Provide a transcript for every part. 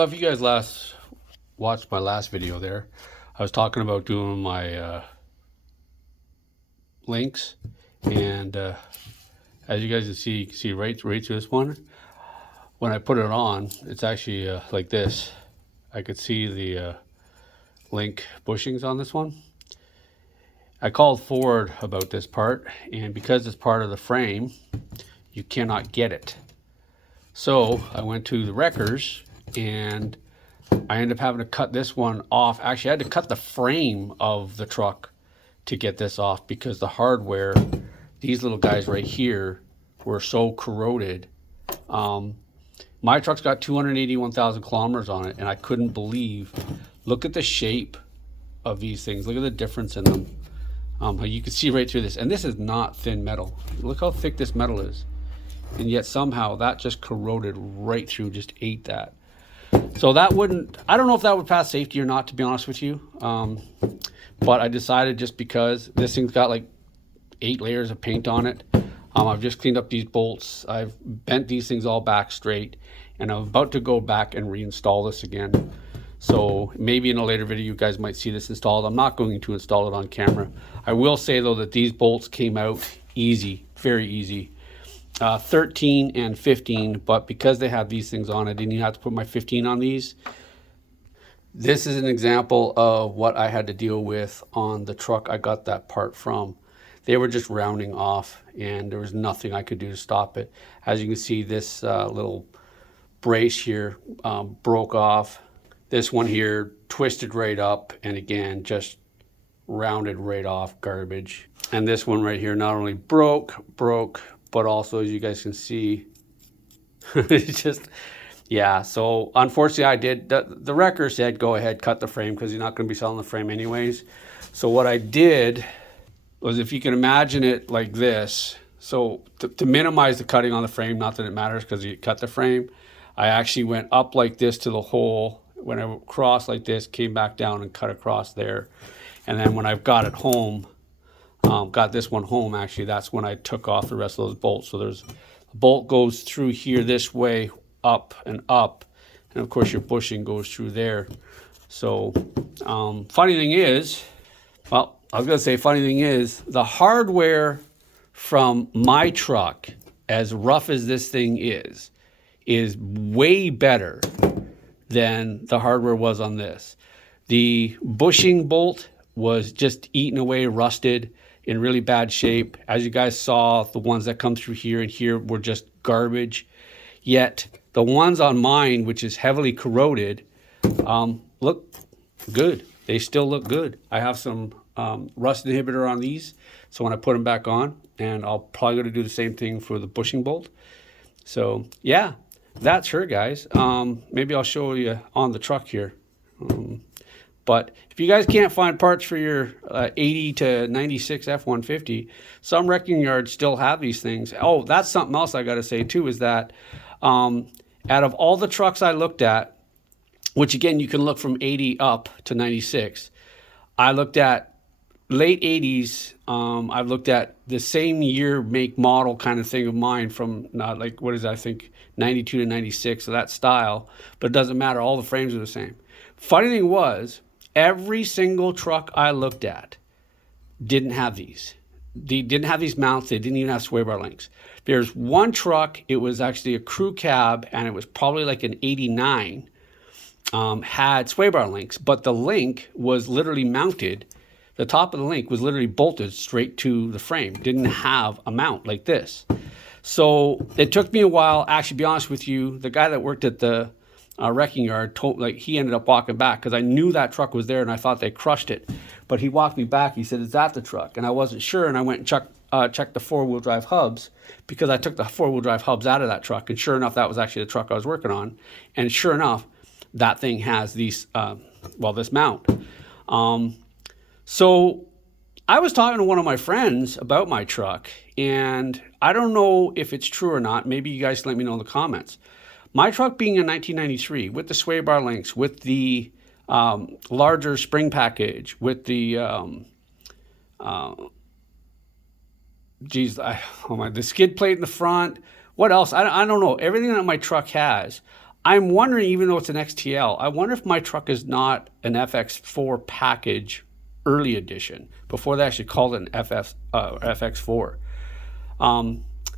Well, if you guys watched my last video there, I was talking about doing my links, and as you guys can see right through this one. When I put it on, it's actually like this. I could see the link bushings on this one. I called Ford about this part, and because it's part of the frame, you cannot get it. So I went to the wreckers, and I ended up having to cut this one off. Actually, I had to cut the frame of the truck to get this off because the hardware, these little guys right here, were so corroded. My truck's got 281,000 kilometers on it, and I couldn't believe, look at the shape of these things. Look at the difference in them. You can see right through this, and this is not thin metal. Look how thick this metal is. And yet somehow that just corroded right through, just ate that. So that wouldn't, I don't know if that would pass safety or not, to be honest with you. But I decided, just because this thing's got like 8 layers of paint on it. I've just cleaned up these bolts. I've bent these things all back straight, and I'm about to go back and reinstall this again. So maybe in a later video you guys might see this installed. I'm not going to install it on camera. I will say though that these bolts came out easy, very easy. 13 and 15, but because they have these things on, I didn't even have to put my 15 on these. This is an example of what I had to deal with on the truck I got that part from. They were just rounding off, and there was nothing I could do to stop it. As you can see, this little brace here broke off. This one here twisted right up, and again, just rounded right off, garbage. And this one right here not only broke, but also, as you guys can see, it's just, yeah. So unfortunately, I did, the wrecker said, go ahead, cut the frame, because you're not going to be selling the frame anyways. So what I did was, if you can imagine it like this, so to minimize the cutting on the frame, not that it matters because you cut the frame, I actually went up like this to the hole. When I crossed like this, came back down and cut across there. And then when I've got it home, got this one home, actually, that's when I took off the rest of those bolts. So there's a bolt goes through here this way, up and up. And of course your bushing goes through there. So funny thing is, well, I was gonna say, funny thing is, the hardware from my truck, as rough as this thing is way better than the hardware was on this. The bushing bolt was just eaten away, rusted, in really bad shape. As you guys saw, the ones that come through here and here were just garbage. Yet the ones on mine, which is heavily corroded, look good. They still look good. I have some rust inhibitor on these, so when I put them back on, and I'll probably going to do the same thing for the bushing bolt. So yeah, that's her, guys. Maybe I'll show you on the truck here. But if you guys can't find parts for your 80 to 96 F-150, some wrecking yards still have these things. Oh, that's something else I got to say too, is that out of all the trucks I looked at, which again, you can look from 80 up to 96, I looked at late 80s. I've looked at the same year, make, model kind of thing of mine from like, what is that, I think 92 to 96, so that style, but it doesn't matter. All the frames are the same. Funny thing was, every single truck I looked at didn't have these. They didn't have these mounts. They didn't even have sway bar links. There's one truck, it was actually a crew cab, and it was probably like an 89, had sway bar links, but the link was literally mounted. The top of the link was literally bolted straight to the frame. Didn't have a mount like this. So it took me a while. Actually, to be honest with you, the guy that worked at the wrecking yard he ended up walking back, because I knew that truck was there and I thought they crushed it. But he walked me back. He said, "Is that the truck?" And I wasn't sure. And I went and checked the 4-wheel drive hubs, because I took the 4-wheel drive hubs out of that truck. And sure enough, that was actually the truck I was working on. And sure enough, that thing has these, this mount. So I was talking to one of my friends about my truck, and I don't know if it's true or not. Maybe you guys let me know in the comments. My truck being a 1993, with the sway bar links, with the larger spring package, with the the skid plate in the front. What else? I don't know. Everything that my truck has, I'm wondering, even though it's an XTL, I wonder if my truck is not an FX4 package early edition before they actually called it an FX4.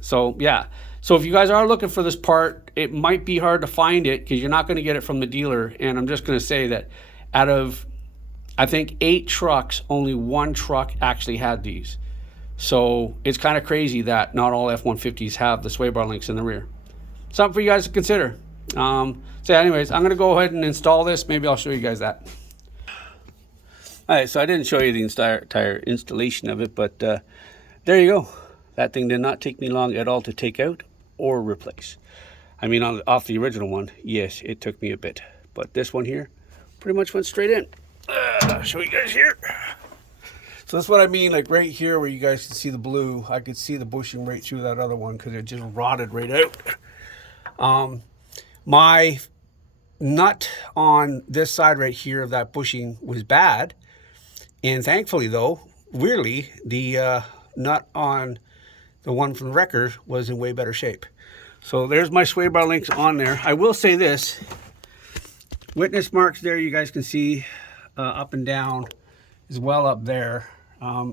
So yeah, so if you guys are looking for this part, it might be hard to find it because you're not going to get it from the dealer. And I'm just going to say that out of, I think, 8 trucks, only 1 truck actually had these. So it's kind of crazy that not all F-150s have the sway bar links in the rear. Something for you guys to consider. So anyways, I'm going to go ahead and install this. Maybe I'll show you guys that. All right, so I didn't show you the entire installation of it, but there you go. That thing did not take me long at all to take out or replace. I mean, off the original one, yes, it took me a bit. But this one here pretty much went straight in. I'll show you guys here. So that's what I mean, like right here where you guys can see the blue, I could see the bushing right through that other one because it just rotted right out. My nut on this side right here of that bushing was bad. And thankfully though, weirdly, the nut on the one from the wrecker was in way better shape. So there's my sway bar links on there. I will say this, witness marks there you guys can see up and down as well up there.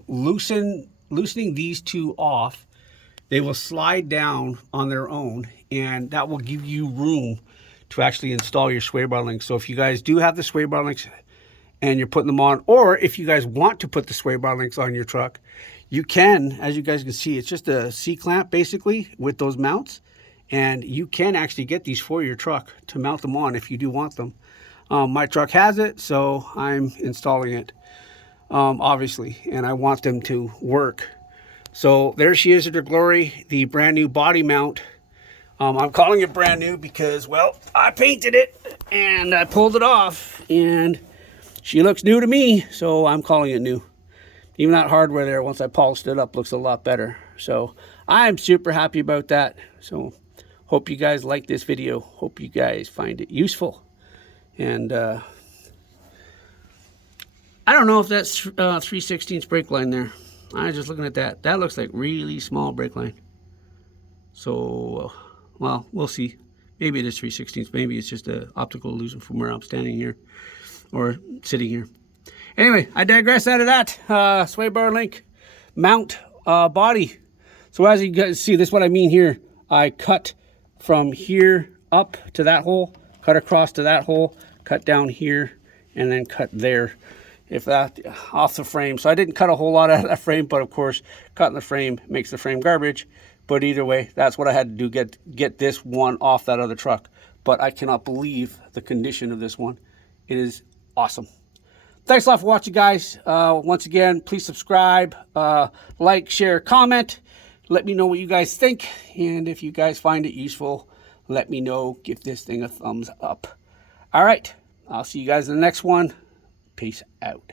Loosening these 2 off, they will slide down on their own, and that will give you room to actually install your sway bar links. So if you guys do have the sway bar links and you're putting them on, or if you guys want to put the sway bar links on your truck, you can. As you guys can see, it's just a C-clamp basically with those mounts, and you can actually get these for your truck to mount them on if you do want them. My truck has it, so I'm installing it, obviously, and I want them to work. So there she is at her glory, the brand new body mount. I'm calling it brand new because, well, I painted it and I pulled it off and she looks new to me, so I'm calling it new. Even that hardware there, once I polished it up, looks a lot better. So I'm super happy about that. So hope you guys like this video. Hope you guys find it useful. And I don't know if that's 3/16 brake line there. I was just looking at that. That looks like really small brake line. So, well, we'll see. Maybe it is 3/16. Maybe it's just an optical illusion from where I'm standing here or sitting here. Anyway, I digress out of that. Sway bar link mount body. So as you guys see, this is what I mean here. I cut from here up to that hole, cut across to that hole, cut down here, and then cut there. If that off the frame. So I didn't cut a whole lot out of that frame, but of course, cutting the frame makes the frame garbage. But either way, that's what I had to do, get this one off that other truck. But I cannot believe the condition of this one. It is awesome. Thanks a lot for watching, guys. Once again, please subscribe, like, share, comment. Let me know what you guys think. And if you guys find it useful, let me know. Give this thing a thumbs up. All right. I'll see you guys in the next one. Peace out.